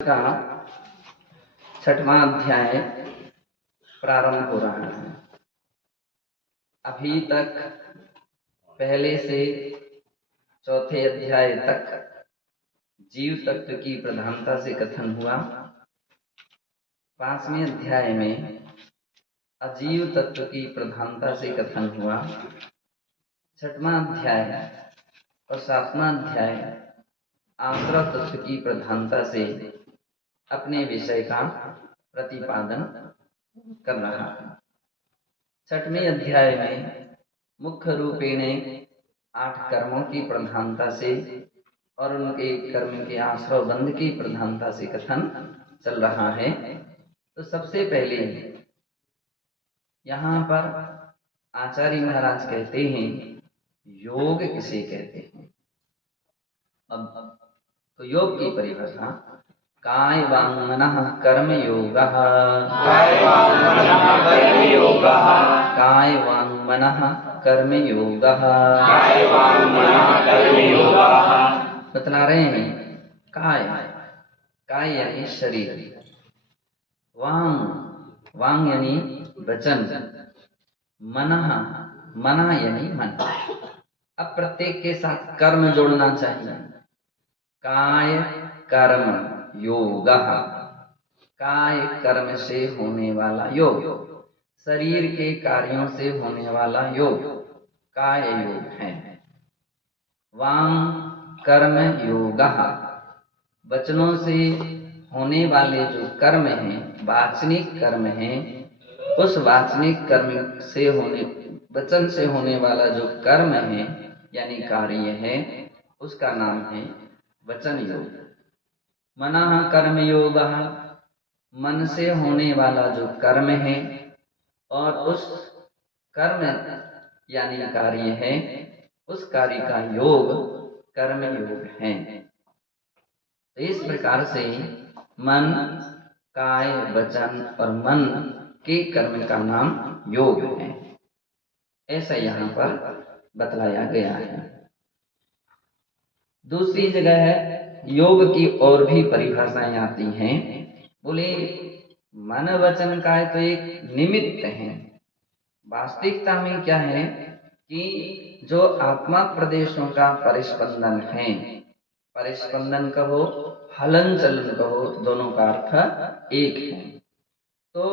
का छठवां अध्याय प्रारंभ हो रहा है। अभी तक पहले से चौथे अध्याय तक जीव तत्व की प्रधानता से कथन हुआ। पांचवें अध्याय में अजीव तत्व की प्रधानता से कथन हुआ। छठवां अध्याय और सातवां अध्याय आश्रव तत्व की प्रधानता से अपने विषय का प्रतिपादन कर रहा है। छठवें अध्याय में मुख्य रूपेण 8 कर्मों की प्रधानता से और उनके कर्म के आश्रव बंध की प्रधानता से कथन चल रहा है। तो सबसे पहले यहाँ पर आचार्य महाराज कहते हैं योग किसे कहते हैं। अब तो योग की परिभाषा काय वांग मनः कर्म योगः। काय वांग मनः कर्म योगः। काय वांग मनः कर्म योगः। काय वांग मनः कर्म योगः। बतला रहे हैं काय, काय यानी शरीर, वांग, वांग यानी वचन, मनः, मना यानी मन। अब प्रत्येक के साथ कर्म जोड़ना चाहिए। काय कर्म योग, काय कर्म से होने वाला योग, शरीर के कार्यों से होने वाला योग काय योग है। वांग कर्म योग, वचनों से होने वाले जो कर्म हैं, वाचनिक कर्म हैं, उस वाचनिक कर्म से होने, वचन से होने वाला जो कर्म है यानी कार्य है, उसका नाम है वचन योग। मनः कर्म योग, मन से होने वाला जो कर्म है और उस कर्म यानी कार्य है, उस कार्य का योग कर्म योग है। तो इस प्रकार से मन, काय, वचन और मन के कर्म का नाम योग है, ऐसा यहाँ पर बतलाया गया है। दूसरी जगह है योग की और भी परिभाषाएं आती हैं। बोले मन वचन काय तो एक निमित्त है। वास्तविकता में क्या है कि जो आत्मा प्रदेशों का परिस्पंदन है, परिस्पंदन कहो हलन चलन कहो, दोनों का अर्थ एक है। तो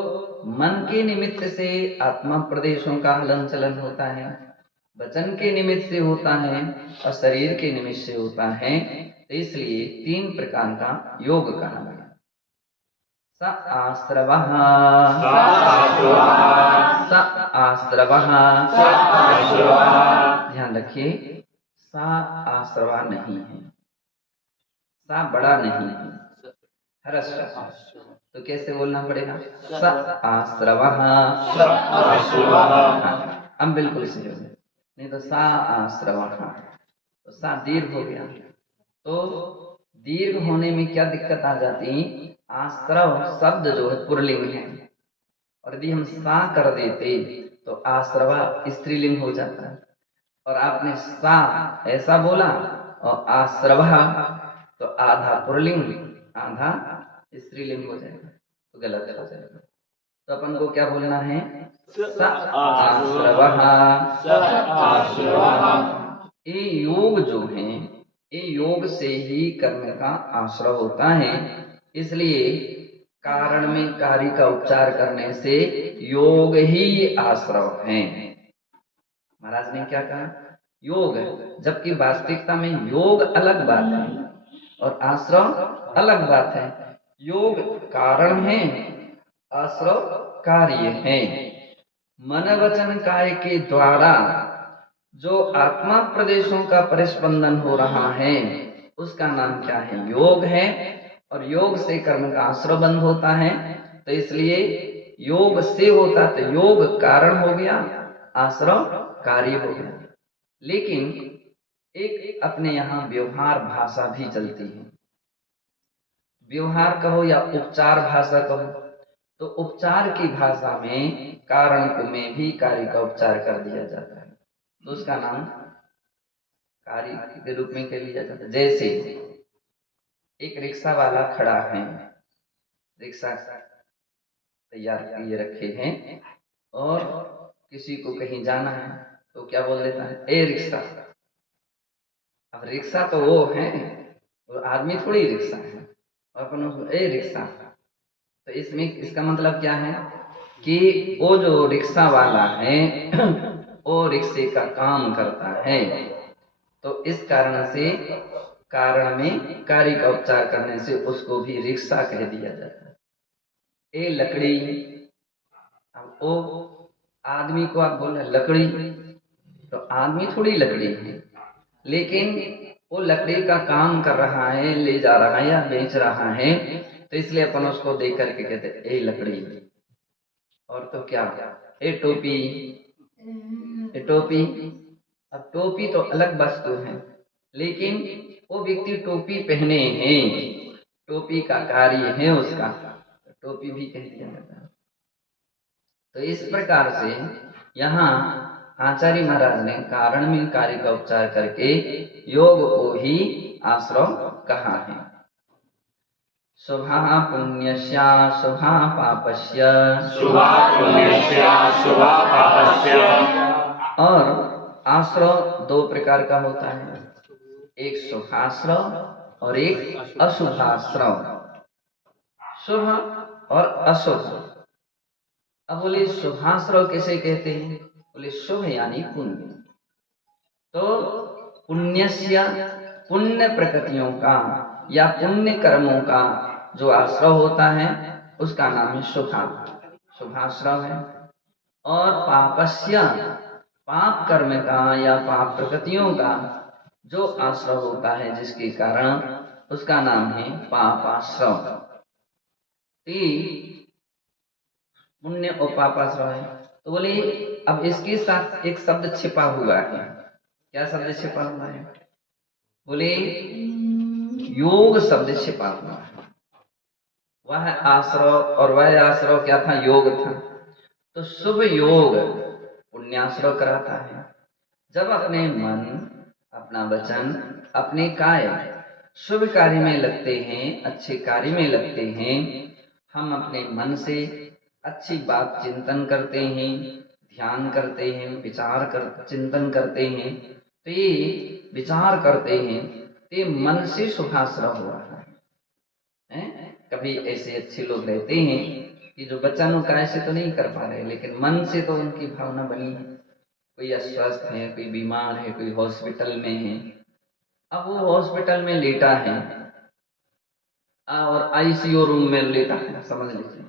मन के निमित्त से आत्मा प्रदेशों का हलन चलन होता है, वचन के निमित्त से होता है और शरीर के निमित्त से होता है। तो इसलिए 3 प्रकार का योग कहा गया। स आश्रवः, स आश्रवः, ध्यान रखिए सा आश्रवा नहीं है, सा बड़ा नहीं है, हरस। तो कैसे बोलना पड़ेगा? स आश्रवः। हम बिल्कुल सही हो गए, नहीं तो सा आश्रवः, तो सा दीर्घ हो गया। तो दीर्घ होने में क्या दिक्कत आ जाती? आश्रव शब्द जो है पुल्लिंग है, और यदि हम सा कर देते तो आश्रवा स्त्रीलिंग हो जाता है। और आपने सा ऐसा बोला और आश्रवा तो आधा पुल्लिंग आधा स्त्रीलिंग हो जाएगा, तो गलत हो जाएगा। तो अपन को क्या बोलना है? स आश्रवः। ये योग जो है, ये योग से ही कर्म का आश्रव होता है। इसलिए कारण में कार्य का उपचार करने से योग ही आश्रव है। महाराज ने क्या कहा? योग है, जबकि वास्तविकता में योग अलग बात है और आश्रव अलग बात है। योग कारण है, आश्रव कार्य है। मन वचन काय के द्वारा जो आत्मा प्रदेशों का परिस्पंदन हो रहा है, उसका नाम क्या है? योग है। और योग से कर्म का आश्रव बंध होता है, तो इसलिए योग से होता तो योग कारण हो गया, आश्रव कार्य हो गया। लेकिन एक अपने यहाँ व्यवहार भाषा भी चलती है। व्यवहार कहो या उपचार भाषा कहो, तो उपचार की भाषा में कारण में भी कार्य का उपचार कर दिया जाता है, तो उसका नाम कार्य के रूप में कह लिया जाता है। जैसे एक रिक्शा वाला खड़ा है, रिक्शा तैयार किए रखे हैं और किसी को कहीं जाना है तो क्या बोल देता है, ए रिक्शा। अब रिक्शा तो वो है, वो आदमी थोड़ी रिक्शा है, और अपन उसको ए रिक्शा। तो इसमें इसका मतलब क्या है कि वो जो रिक्शा वाला है वो रिक्शे का काम करता है। तो इस कारण से कारण में कार्य का उपचार करने से उसको भी रिक्शा कह दिया जाता है। ए लकड़ी, अब वो आदमी को आप बोल रहे लकड़ी, तो आदमी थोड़ी लकड़ी है, लेकिन वो लकड़ी का काम कर रहा है, ले जा रहा है या बेच रहा है, तो इसलिए अपन उसको देख करके कहते हैं ए लकड़ी। और तो क्या, ए टोपी, ए टोपी। अब टोपी तो अलग वस्तु है, लेकिन वो व्यक्ति टोपी पहने हैं, टोपी का कार्य है उसका, तो टोपी भी कह दिया जाता है। तो इस प्रकार से यहाँ आचार्य महाराज ने कारण में कार्य का उपचार करके योग को ही आश्रव कहा है। शुभा पुण्यस्य शुभा पापस्य, शुभा पुण्यस्य शुभा पापस्य। और आश्रव दो प्रकार का होता है, एक शुभाश्रव और एक अशुभाश्रव, शुभ और अशुभ। अब बोले शुभाश्रव किसे कहते हैं, बोले शुभ यानी पुण्य। तो पुण्यस्य, पुण्य प्रकृतियों का या पुण्य कर्मों का जो आश्रव होता है उसका नाम है शुभाश्रव है। और पापस्य, पाप कर्म का या पाप प्रकृतियों का जो आश्रव होता है जिसके कारण, उसका नाम है पापाश्रव। पुण्य और पापाश्रव है। तो बोले अब इसके साथ एक शब्द छिपा हुआ है, क्या शब्द छिपा हुआ है, बोले योग शब्द छिपा हुआ है। वह आश्रव और वह आश्रव क्या था, योग था। तो शुभ योग पुण्याश्रव कराता है। जब अपने मन, अपना वचन, अपने काया शुभ कार्य में लगते हैं, अच्छे कार्य में लगते हैं, हम अपने मन से अच्छी बात चिंतन करते हैं, ध्यान करते हैं, विचार कर चिंतन करते हैं, तो ये विचार करते हैं तो ये मन से शुभाश्रव हुआ है। कभी ऐसे अच्छे लोग रहते हैं कि जो वचन काय से तो नहीं कर पा रहे, लेकिन मन से तो उनकी भावना बनी है। कोई अस्वस्थ है, कोई बीमार है, कोई हॉस्पिटल में है। अब वो हॉस्पिटल में लेटा है और आईसीयू रूम में लेटा है, समझ लीजिए,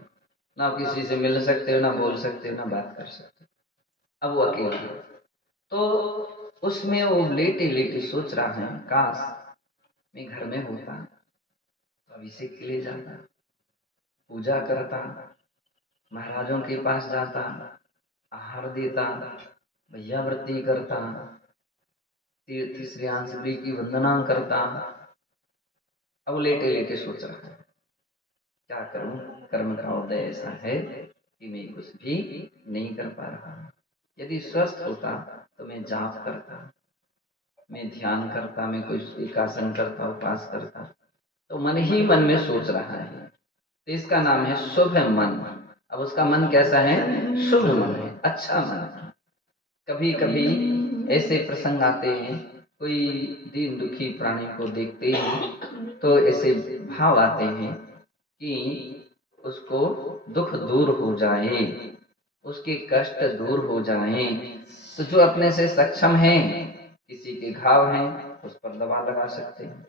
ना किसी से मिल सकते हो, ना बोल सकते हो, ना बात कर सकते हो। अब वो अकेला है, तो उसमें वो लेटे लेटे सोच रहा है, काश मैं घर में होता तो अभिषेक के लिए जाता, पूजा करता, महाराजों के पास जाता, आहार देता, भैयावृत्ति करता, तीर्थ श्रेयांसगिरी की वंदना करता। अब लेटे लेटे सोच रहा है क्या करूं, कर्म का उदय ऐसा है कि मैं कुछ भी नहीं कर पा रहा। यदि स्वस्थ होता तो मैं जाप करता, मैं ध्यान करता, मैं कुछ एकासन करता, उपास करता। तो मन ही मन में सोच रहा है, तो इसका नाम है शुभ मन। अब उसका मन कैसा है, शुभ मन है, अच्छा मन है। कभी कभी ऐसे प्रसंग आते हैं, कोई दीन दुखी प्राणी को देखते हैं तो ऐसे भाव आते हैं कि उसको दुख दूर हो जाए, उसके कष्ट दूर हो जाए। तो जो अपने से सक्षम है, किसी के घाव हैं उस पर दवा लगा सकते हैं,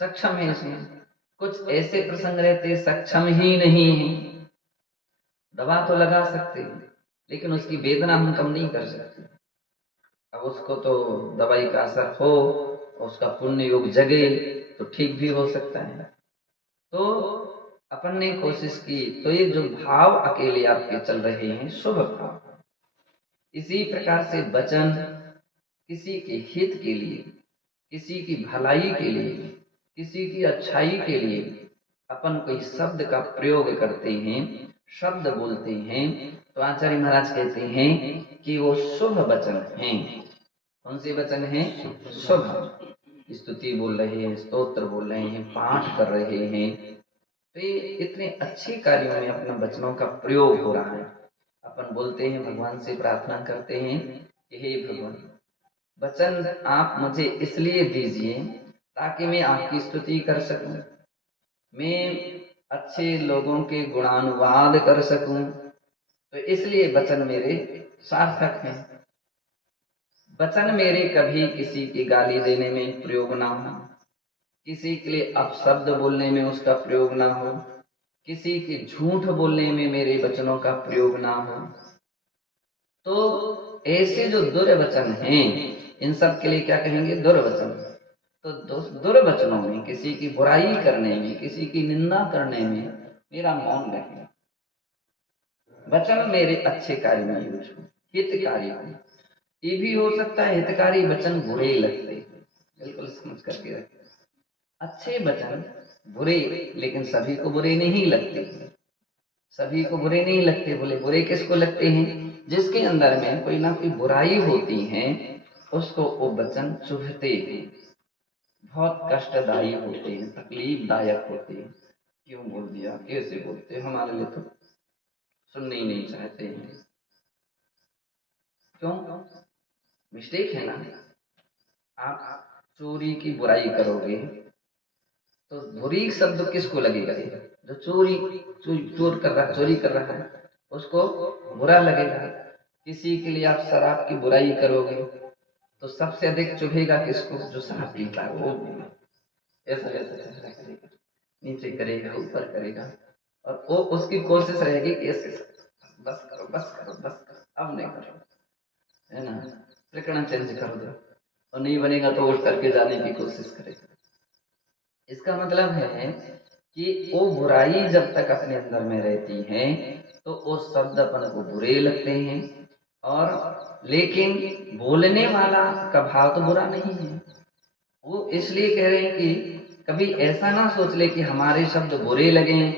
सक्षम है इसमें। कुछ ऐसे प्रसंग रहते सक्षम ही नहीं है, दवा तो लगा सकते हैं लेकिन उसकी वेदना हम कम नहीं कर सकते। अब उसको तो दवाई का असर हो, उसका पुण्य योग जगे तो ठीक भी हो सकता है। तो अपन ने कोशिश की, तो ये जो भाव अकेले आपके चल रहे हैं शुभ भाव, इसी प्रकार से वचन किसी के हित के लिए, किसी की भलाई के लिए, किसी की अच्छाई के लिए अपन कोई शब्द का प्रयोग करते हैं, शब्द बोलते हैं, तो आचार्य महाराज कहते हैं कि वो शुभ वचन हैं। कौन से वचन हैं, शुभ। स्तुति बोल रहे हैं, स्तोत्र बोल रहे हैं, पाठ कर रहे हैं, तो ये इतने अच्छे कार्यों में अपना वचनों का प्रयोग हो रहा है। अपन बोलते हैं, भगवान से प्रार्थना करते हैं कि हे भगवान, वचन आप मुझे इसलिए दीजिए ताकि मैं आपकी स्तुति कर सकूं, मैं अच्छे लोगों के गुणानुवाद कर सकूं, तो इसलिए वचन मेरे सार्थक हैं। वचन मेरे कभी किसी की गाली देने में प्रयोग ना हो, किसी के लिए अपशब्द बोलने में उसका प्रयोग ना हो, किसी के झूठ बोलने में मेरे वचनों का प्रयोग ना हो। तो ऐसे जो दुर्वचन हैं, इन सब के लिए क्या कहेंगे? दुर्वचन। तो दुर्वचनों में, किसी की बुराई करने में, किसी की निंदा करने में मेरा मौन रहे। वचन मेरे अच्छे कार्य में यूज हो, हितकारी हो। ये भी हो सकता है हितकारी वचन बुरे लगते, बिल्कुल समझ करके रखें। अच्छे वचन बुरे, लेकिन सभी को बुरे नहीं लगते। सभी को बुरे नहीं लगते। बोले बुरे किसको लगते हैं? जिसके अंदर में कोई ना कोई बुराई होती है, उसको वो वचन चुभते हैं, बहुत कष्टदायी होते हैं, तकलीफदायक होते हैं। क्यों बोल दिया, कैसे बोलते, हमारे लिए तो सुनने ही नहीं चाहते हैं। क्यों? मिस्टेक है ना। आप चोरी की बुराई करोगे तो बुरी शब्द किसको लगेगा? जो चोर कर रहा, चोरी कर रहा है, उसको बुरा लगेगा। किसी के लिए आप शराब की बुराई करोगे तो सबसे अधिक चुभेगा किसको? जो शराब पीता है, वो ऐसा ऐसा करेगा, नीचे करेगा, ऊपर करेगा, और वो उसकी कोशिश रहेगी कि ऐसे बस करो, बस करो, बस करो, अब नहीं करो, है ना, प्रकरण चेंज कर दो, और नहीं बनेगा तो उठ करके जाने की कोशिश करेगा। इसका मतलब है कि वो बुराई जब तक अपने अंदर में रहती है तो वो शब्द अपन को बुरे लगते हैं, और लेकिन बोलने वाला का भाव तो बुरा नहीं है। वो इसलिए कह रहे हैं कि कभी ऐसा ना सोच ले कि हमारे शब्द बुरे लगे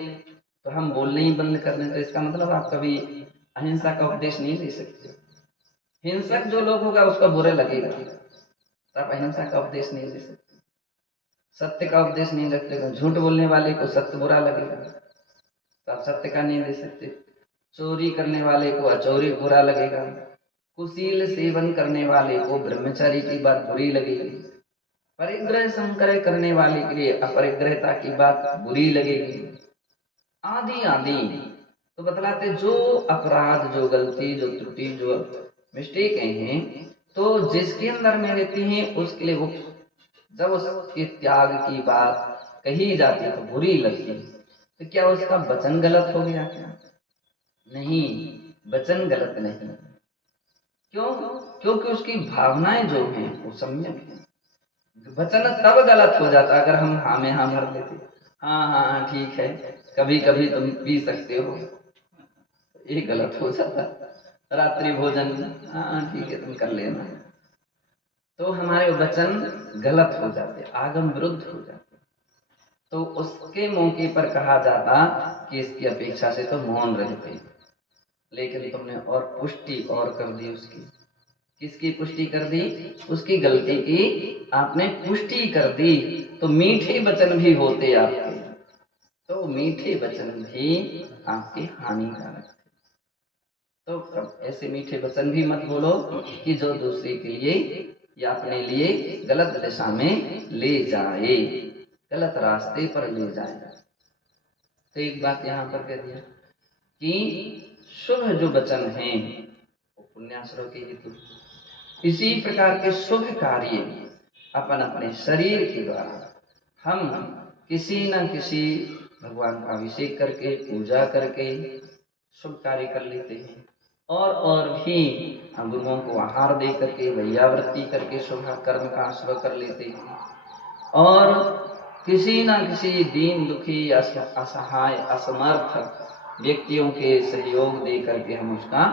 तो हम बोलने ही बंद कर दें। तो इसका मतलब आप कभी अहिंसा का उपदेश नहीं दे सकते। हिंसक जो लोग होगा उसका बुरा लगेगा, तो आप अहिंसा का उपदेश नहीं दे सकते। सत्य का उपदेश नहीं रखते, झूठ बोलने वाले को सत्य बुरा लगेगा, तो आप सत्य का नहीं दे सकते। चोरी करने वाले को अचोरी बुरा लगेगा, कुशील सेवन करने वाले को ब्रह्मचारी की बात बुरी लगेगी, परिग्रह संग्रह करने वाले के लिए अपरिग्रहता की बात बुरी लगेगी, आदि आदि। तो बतलाते जो अपराध, जो गलती, जो त्रुटि, जो मिस्टेक हैं, तो जिसके अंदर में रहती हैं उसके लिए वो जब उसके त्याग की बात कही जाती है तो बुरी लगती है। तो क्या उसका वचन गलत हो गया? क्या नहीं, वचन गलत नहीं। क्यों? क्योंकि उसकी भावनाएं जो हैं वो सम्यक हैं। वचन तब गलत हो जाता अगर हम हाँ में हाँ भर देते, हाँ हाँ हाँ ठीक है, कभी कभी तुम पी सकते हो, ये गलत हो जाता। रात्रि भोजन, हाँ ठीक है तुम कर लेना, तो हमारे वचन गलत हो जाते, आगम विरुद्ध हो जाते। तो उसके मौके पर कहा जाता कि इसकी अपेक्षा से तो मौन रहते, लेकिन तुमने और पुष्टि और कर दी उसकी। किसकी पुष्टि कर दी? उसकी गलती की आपने पुष्टि कर दी। तो मीठे वचन भी होते आपके, तो मीठे वचन भी आपके हानिकारक थे। तो ऐसे मीठे वचन भी मत बोलो कि जो दूसरे के लिए या अपने लिए गलत दिशा में ले जाए, गलत रास्ते पर ले जाए। तो एक बात यहाँ पर कह दिया कि शुभ जो वचन हैं वो पुण्याश्रय के हेतु, इसी प्रकार के शुभ कार्य अपन अपने शरीर के द्वारा हम किसी न किसी भगवान का अभिषेक करके, पूजा करके शुभ कार्य कर लेते हैं, और भी गुरुओं को आहार दे करके, वैयावृत्ति करके शुभ कर्म का आश्रय कर लेते हैं, और किसी न किसी दीन दुखी, असहाय, असमर्थ व्यक्तियों के सहयोग दे करके हम उसका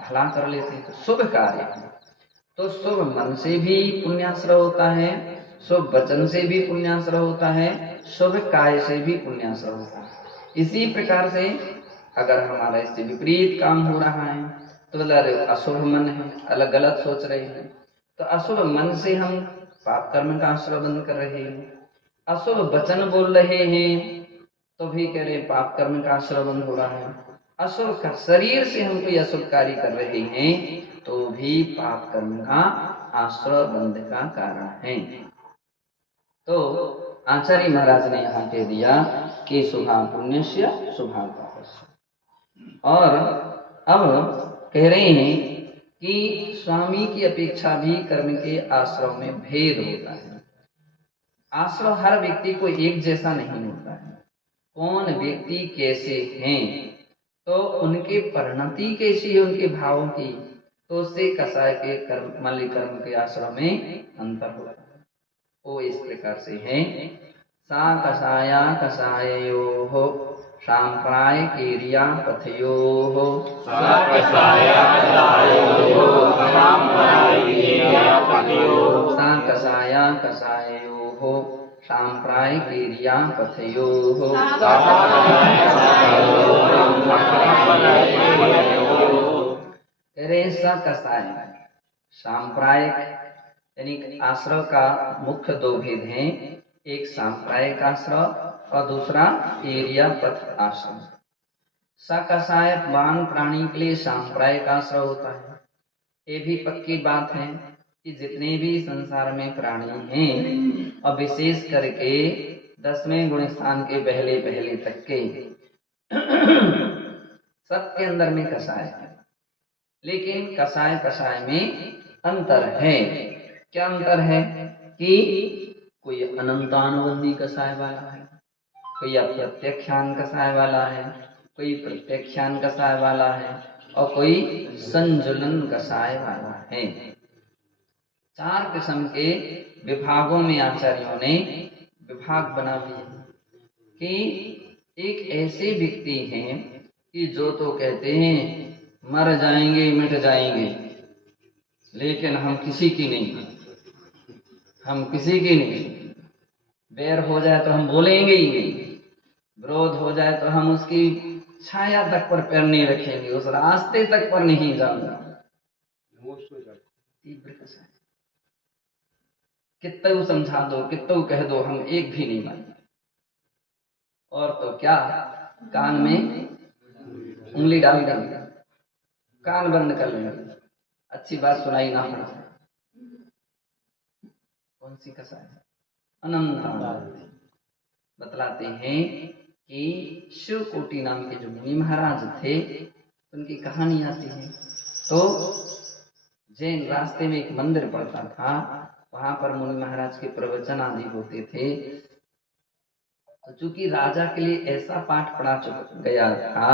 भला कर लेते हैं। तो शुभ कार्य है, तो शुभ मन से भी पुण्याश्रय होता है, शुभ वचन से भी पुण्याश्रय होता है, शुभ काय से भी पुण्याश्रय होता है। इसी प्रकार से अगर हमारा इससे विपरीत काम हो रहा है तो अशुभ मन है, अलग गलत सोच रहे हैं, तो अशुभ मन से हम पाप कर्म का आश्रय बंद कर रहे हैं। अशुभ वचन बोल रहे हैं तो भी कह रहे पाप कर्म का आश्रय बंद हो रहा है। अशुभ का शरीर से हम कोई अशुभ कार्य कर रहे हैं तो भी पाप कर्म का आश्रय बंद का कारण है। तो आचार्य महाराज ने यहाँ कह दिया कि शुभा पुण्यस्य शुभा पापस्य। और अब कह रहे हैं कि स्वामी की अपेक्षा भी कर्म के आश्रय में भेद होता है। आश्रय हर व्यक्ति को एक जैसा नहीं होता है। कौन व्यक्ति कैसे हैं तो उनके परिणति कैसी है, उनके भावों की, तो उससे कसाय के कर्म मल्लिक कर्म के आश्रय में अंतर होता है। वो इस प्रकार से है। सा कसाया कसाययोः सांप्रायिकीर्या पथयोः सा कसाया कसाययोः सांप्रायिकीर्या पथयोः सा कसाया कसाययोः सांप्रायिकीर्या पथयोः सा कसाय सांप्रायिक यानी आश्रय का मुख्य दो भेद हैं, एक सांप्रायिक आश्रय और दूसरा एरिया पथ आश्रय। सकसाय बान प्राणी के लिए सांप्रायिक आश्रय होता है। ये भी पक्की बात है कि जितने भी संसार में प्राणी हैं और विशेष करके 10वें गुण स्थान के पहले पहले तक के सबके अंदर में कसाय है। लेकिन कसाय कसाय में अंतर है। क्या अंतर है कि कोई अनंतानुबंधी कसाय वाला है, कोई अप्रत्यक्षान कसाय वाला है, कोई प्रत्यक्षान कसाय वाला है और कोई संजुलन कसाय वाला है। 4 किस्म के विभागों में आचार्यों ने विभाग बना दिए कि एक ऐसे व्यक्ति हैं कि जो तो कहते हैं मर जाएंगे मिट जाएंगे, लेकिन हम किसी की नहीं, हम किसी की नहीं। बैर हो जाए तो हम बोलेंगे ही नहीं, विरोध हो जाए तो हम उसकी छाया तक पर पैर नहीं रखेंगे, उस रास्ते तक पर नहीं जाऊंगा। तीव्र कसाय, कितना समझा दो कितना कह दो हम एक भी नहीं मानेंगे। और तो क्या, कान में उंगली डाल देंगे, कान बंद कर लेंगे, अच्छी बात सुनाई ना पड़ा। कौन सी कसाय है? अनंत बतलाते हैं कि शिव कोटि नाम के जो मुनि महाराज थे उनकी कहानी आती है। तो जैन रास्ते में एक मंदिर पड़ता था, वहां पर मुनि महाराज के प्रवचन आदि होते थे। तो चूंकि राजा के लिए ऐसा पाठ पढ़ा चुका गया था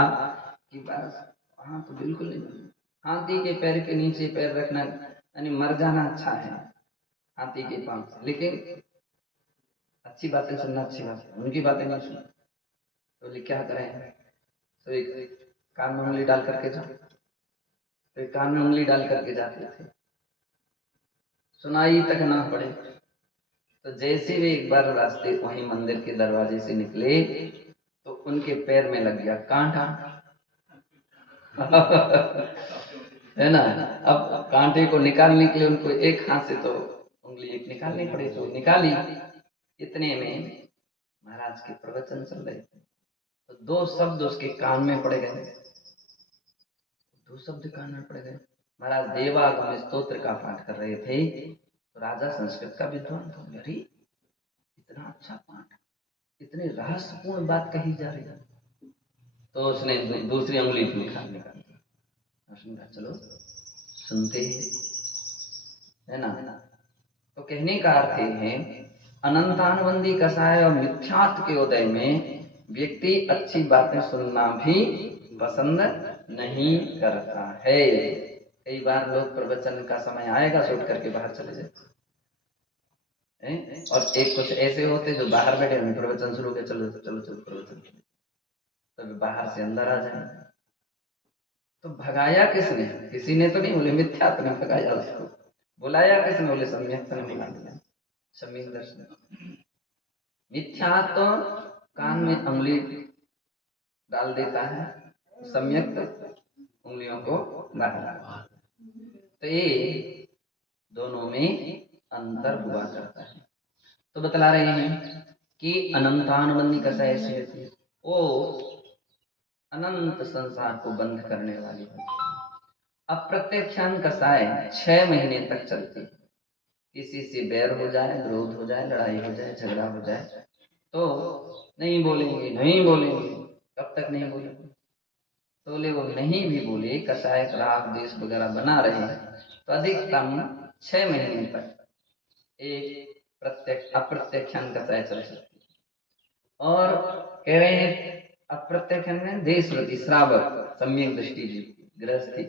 कि बस वहां तो बिल्कुल नहीं, हाथी के पैर के नीचे पैर रखना यानी मर जाना अच्छा है हाथी के पांव से। लेकिन अच्छी बातें सुनना अच्छी बात है, उनकी बातें नहीं सुना तो बोले क्या करें, तो एक कान में उंगली डाल करके जाओ, तो एक कान में उंगली डाल करके जाते थे, सुनाई तक ना पड़े। तो जैसे वे एक बार रास्ते वहीं मंदिर के दरवाजे से निकले तो उनके पैर में लग गया कांटा है ना। अब कांटे को निकालने के लिए उनको एक हाथ से तो उंगली एक निकालनी पड़ी, तो निकाली। इतने में महाराज के प्रवचन चल रहे थे तो 2 शब्द उसके कान में पड़ गए, 2 शब्द कान में पड़ गए। महाराज देवागम स्तोत्र का पाठ कर रहे थे तो राजा संस्कृत का विद्वान था, अरे इतना अच्छा पाठ, इतने रहस्यपूर्ण बात कही जा रही है। तो उसने दूसरी उंगली निकाली, उसने कहा चलो सुनते है ना। तो कहने का अर्थ है अनंतानुबंधी कसाय और मिथ्यात्व के उदय में व्यक्ति अच्छी बातें सुनना भी पसंद नहीं करता है। कई बार लोग प्रवचन का समय आएगा सोच करके बाहर चले जाते हैं, और एक कुछ ऐसे होते जो बाहर बैठे हैं प्रवचन शुरू कर चलो चलो चलो प्रवचन, तब बाहर से अंदर आ जाएंगे। तो भगाया किसने? किसी ने तो नहीं, बोले मिथ्यात्व ने भगाया उसको। बुलाया किसने? बोले सम्यक ने बुला दिया, सम्यक दर्शन। मिथ्यात्व कान में उंगली डाल देता है, सम्यक उंगलियों को बाहर। तो ये दोनों में अंतर हुआ करता है। तो बतला रहे हैं कि अनंतानुबंधी कसाय ऐसी होती है, वो अनंत संसार को बंद करने वाली होती है। अप्रत्यक्षान कसाय 6 महीने तक चलती है। किसी से बैर हो जाए, विरोध हो जाए, लड़ाई हो जाए, झगड़ा हो जाए तो नहीं बोलेंगे, नहीं बोलेंगे। कब तक नहीं बोलेंगे? तो बोले वो नहीं भी बोले, कसाय राग देश वगैरह बना रहे तो अधिकतम 6 महीने तक एक प्रत्यक्ष अप्रत्यक्षान कसाय चल सकती है। और कह रहे हैं अप्रत्यक्षान में देशवृत्ति, श्रावक, सम्यक दृष्टि, गृहस्थी,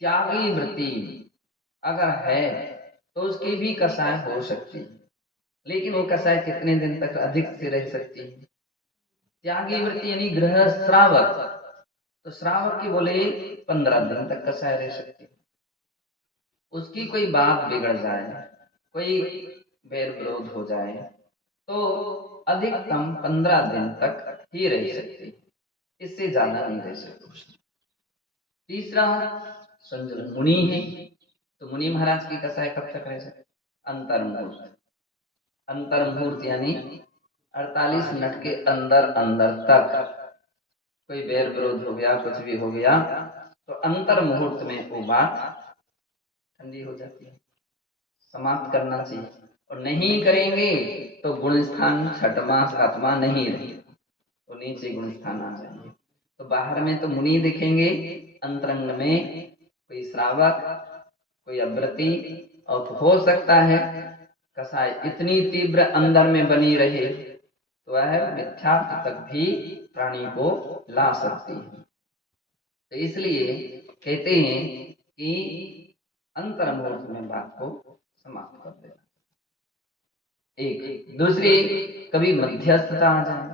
त्यागी वृत्ति अगर है तो उसकी भी कसाय हो सकती है, लेकिन वो कसाय कितने दिन तक अधिक से रह सकती है? त्यागी वृत्ति यानी गृह श्रावक, तो श्रावक की बोले 15 दिन तक कसाय रह सकती है। उसकी कोई बात बिगड़ जाए, कोई बैर विरोध हो जाए तो अधिकतम 15 दिन तक ही रह सकती है, इससे ज्यादा नहीं रह सकती। तीसरा संजुल मुनि है, तो मुनि महाराज की कसाय कब तक रह सकती? अंतर्मुहूर्त। अंतर्मुहूर्त यानी 48 मिनट के अंदर अंदर तक कोई बैर विरोध हो गया, कुछ भी हो गया तो अंतर मुहूर्त में वो बात ठंडी हो जाती है, समाप्त करना चाहिए। और नहीं करेंगे तो गुण स्थान छठवां सातवां नहीं रहे, तो नीचे गुण स्थान आ जाएंगे। तो बाहर में तो मुनि दिखेंगे, अंतरंग में कोई श्रावक, कोई अव्रति, और हो सकता है कसाय इतनी तीव्र अंदर में बनी रहे तो वह मिथ्यात्व तक भी प्राणी को ला सकती है। तो इसलिए कहते हैं कि अंतर्मुहूर्त में बात को समाप्त कर देना। एक दूसरी, कभी मध्यस्थता आ जाए,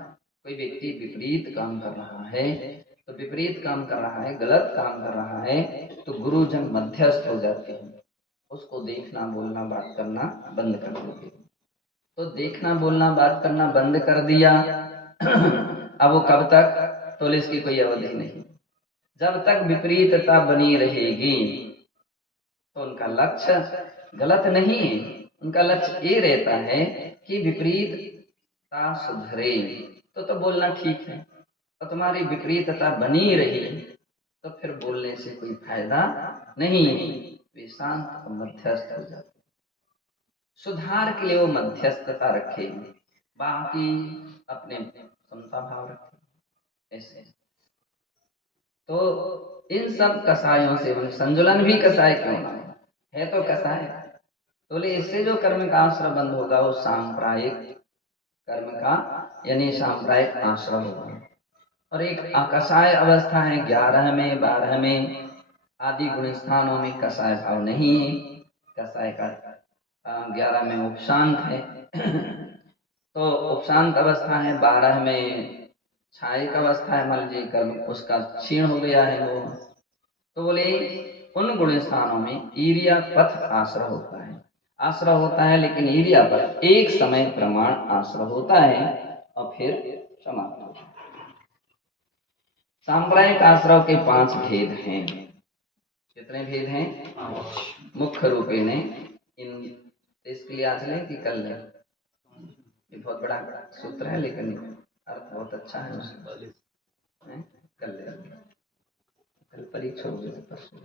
कोई व्यक्ति विपरीत काम कर रहा है, तो विपरीत काम कर रहा है, गलत काम कर रहा है, तो गुरुजन मध्यस्थ हो जाते हैं, उसको देखना, बोलना, बात करना बंद कर देते हैं। तो देखना, बोलना, बात करना बंद कर दिया अब वो कब तक? तो इसकी कोई अवधि नहीं। जब तक विपरीतता बनी रहेगी तो उनका लक्ष्य गलत नहीं है, उनका लक्ष्य ये रहता है कि विपरीतता सुधरे। तो बोलना ठीक है, तो तुम्हारी विपरीतता बनी रही तो फिर बोलने से कोई फायदा नहीं है। वे शांत और मध्यस्थ हो जाते, सुधार के लिए वो मध्यस्थता रखे, बाकी अपने समता भाव रखे ऐसे। तो इन सब कसायों से संजुलन भी कसाय क्यों ना है, तो कसाय तो बोले इससे जो कर्म का आश्रय बंद होगा वो सांप्रायिक कर्म का यानी सांप्रायिक आश्रय होगा। और एक अकसाय अवस्था है 11 में 12 में आदि गुण स्थानों में कसाय भाव नहीं है, कसाय का 11 में उपशांत है तो उपशांत अवस्था है, 12 में छायिक अवस्था है, मान लीजिए कर्म उसका क्षीण हो गया है वो। तो बोले उन गुण स्थानों में ईर्या पथ आश्रय होता है, आश्रय होता है, लेकिन ईर्या पथ एक समय प्रमाण आश्रय होता है और फिर समाप्त होता है। सांप्रायिक आश्रय के 5 भेद हैं। कितने भेद हैं? मुख्य रूपे ने इन, इसके लिए आज लें कि कल लें? ये बहुत बड़ा सूत्र है लेकिन अर्थ बहुत अच्छा है उसका, कल लें, कल परीक्षा होगी तो परसों।